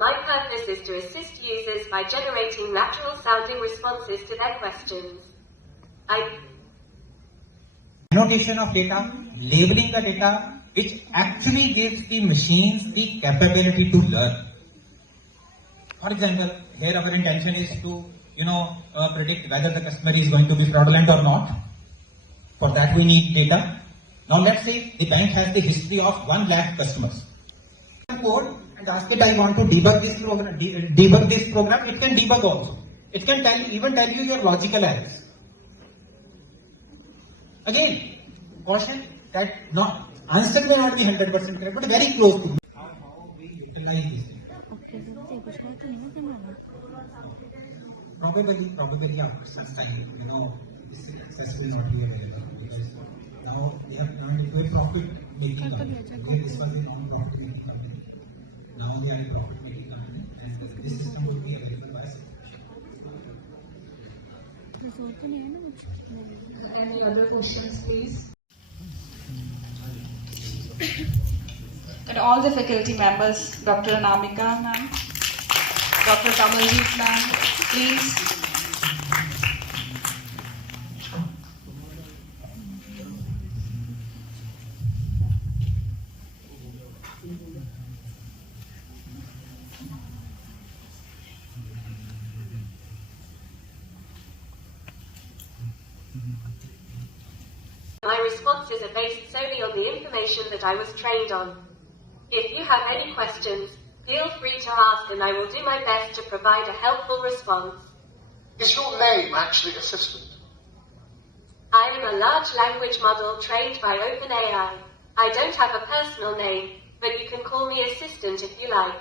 My purpose is to assist users by generating natural-sounding responses to their questions. Annotation of data, labeling the data, which actually gives the machines the capability to learn. For example, here our intention is to, predict whether the customer is going to be fraudulent or not. For that we need data. Now let's say the bank has the history of 1 lakh customers. Code and ask it, I want to debug this program. It can debug also. It can even tell you your logical errors. Again, caution that answer may not be 100% correct, but very close to how we utilize this. Probably after such time, this access will not be available because now they have turned into a profit-making company. This was a non-profit-making company. Now they are a profit-making company, and this system will be available by subscription. Any other questions, please? And all the faculty members, Dr. Anamika ma'am, Dr. Kamaljeet ma'am, please. My responses are based solely on the information that I was trained on. If you have any questions, feel free to ask and I will do my best to provide a helpful response. Is your name actually Assistant? I am a large language model trained by OpenAI. I don't have a personal name, but you can call me Assistant if you like.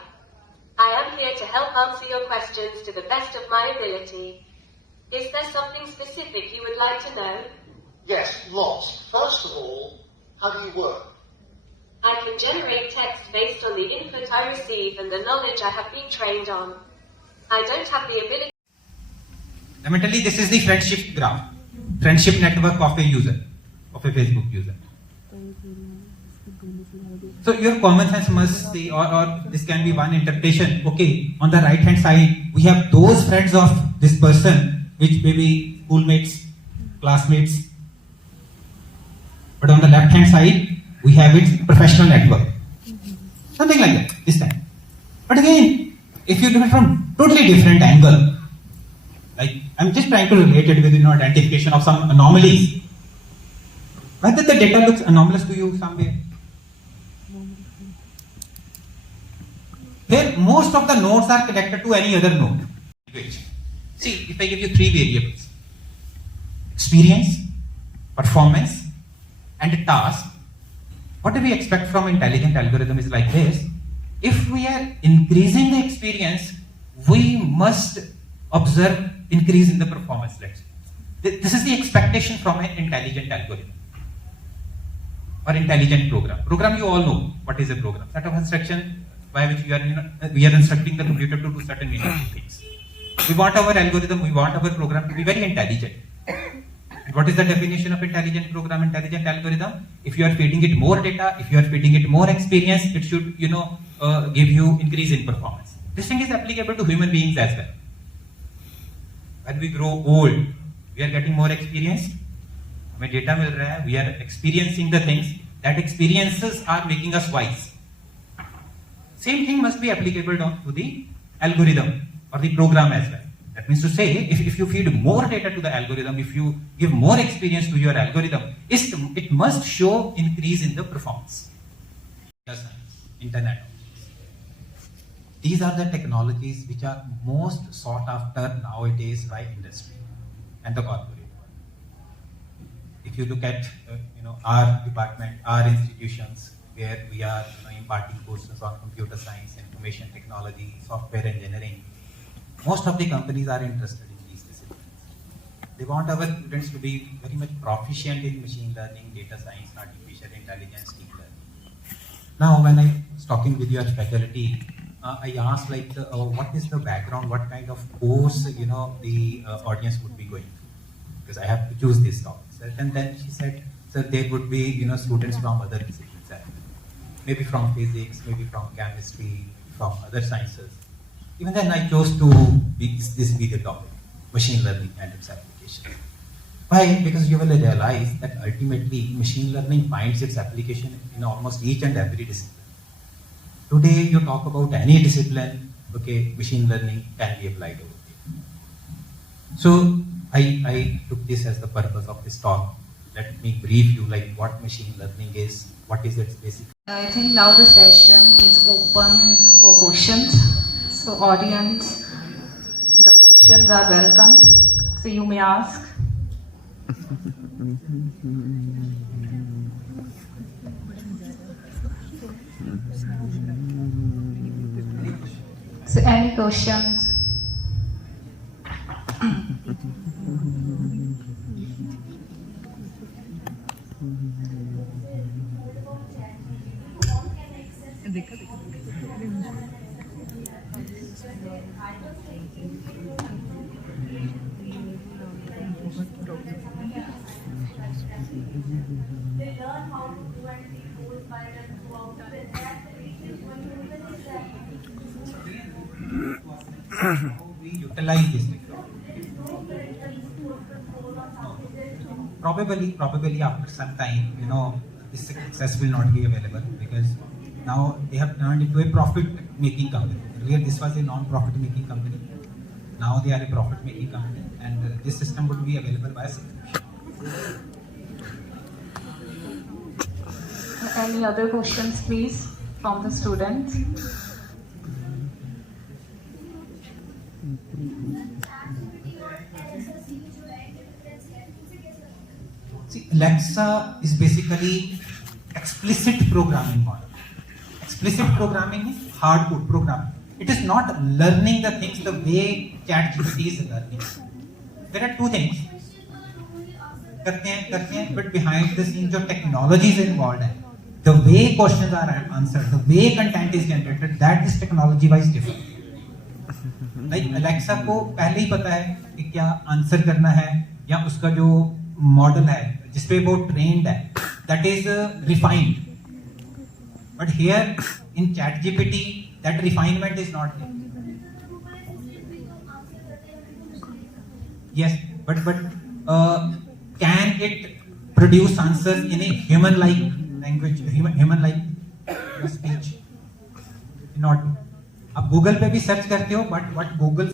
I am here to help answer your questions to the best of my ability. Is there something specific you would like to know? Yes, lots. First of all, how do you work? I can generate text based on the input I receive and the knowledge I have been trained on. I don't have the ability. Fundamentally, this is the friendship graph, friendship network of a user, of a Facebook user. So your common sense must say, or this can be one interpretation. Okay, on the right hand side, we have those friends of this person, which may be schoolmates, classmates. But on the left hand side, we have its professional network. Something like that, this time. But again, if you do it from totally different angle, like I'm just trying to relate it with identification of some anomalies. Whether the data looks anomalous to you somewhere. Here, most of the nodes are connected to any other node. See, if I give you 3 variables, experience, performance, and task, what do we expect from intelligent algorithm is like this. If we are increasing the experience, we must observe increase in the performance. Let's say. This is the expectation from an intelligent algorithm or intelligent program. Program, you all know what is a program. Set of instruction by which we are instructing the computer to do certain things. We want our algorithm, we want our program to be very intelligent. And what is the definition of intelligent program, intelligent algorithm? If you are feeding it more data, if you are feeding it more experience, it should, give you increase in performance. This thing is applicable to human beings as well. When we grow old, we are getting more experience. हमें data मिल रहा है, we are experiencing the things. That experiences are making us wise. Same thing must be applicable to the algorithm or the program as well. That means to say, if you feed more data to the algorithm, if you give more experience to your algorithm, it must show increase in the performance. Internet. These are the technologies which are most sought after nowadays by industry and the corporate. If you look at our department, our institutions, where we are imparting courses on computer science, information technology, software engineering, most of the companies are interested in these disciplines. They want our students to be very much proficient in machine learning, data science, artificial intelligence, deep learning. Now, when I was talking with your faculty, I asked what is the background, what kind of course the audience would be going to, because I have to choose these topics. And then she said, sir, there would be students from other disciplines, maybe from physics, maybe from chemistry, from other sciences. Even then I chose to this be the topic, machine learning and its application. Why? Because you will realize that ultimately machine learning finds its application in almost each and every discipline. Today you talk about any discipline, okay, machine learning can be applied over there. So I took this as the purpose of this talk. Let me brief you like what machine learning is, what is its basic. I think now the session is open for questions. So audience, the questions are welcomed. So you may ask. So any questions? We utilize this technology. Probably after some time, this success will not be available because now they have turned into a profit-making company. Earlier, this was a non-profit-making company. Now they are a profit-making company, and this system would be available by subscription. Any other questions, please, from the students? See, Alexa is basically explicit programming model. Explicit programming is hardcode programming. It is not learning the things the way ChatGPT is learning. There are two things. करते हैं, but behind the scenes जो technology is involved है, the way questions are answered, the way content is generated, that is technology-wise different. Like Alexa को पहले ही पता है कि क्या आंसर करना है या उसका जो मॉडल है जिसपे वो ट्रेंड है, that is refined. But here in ChatGPT, that refinement is not there. Yes, but can it produce answers in a human-like language, human-like speech? Not. आप Google पे भी सर्च करते हो, but what Google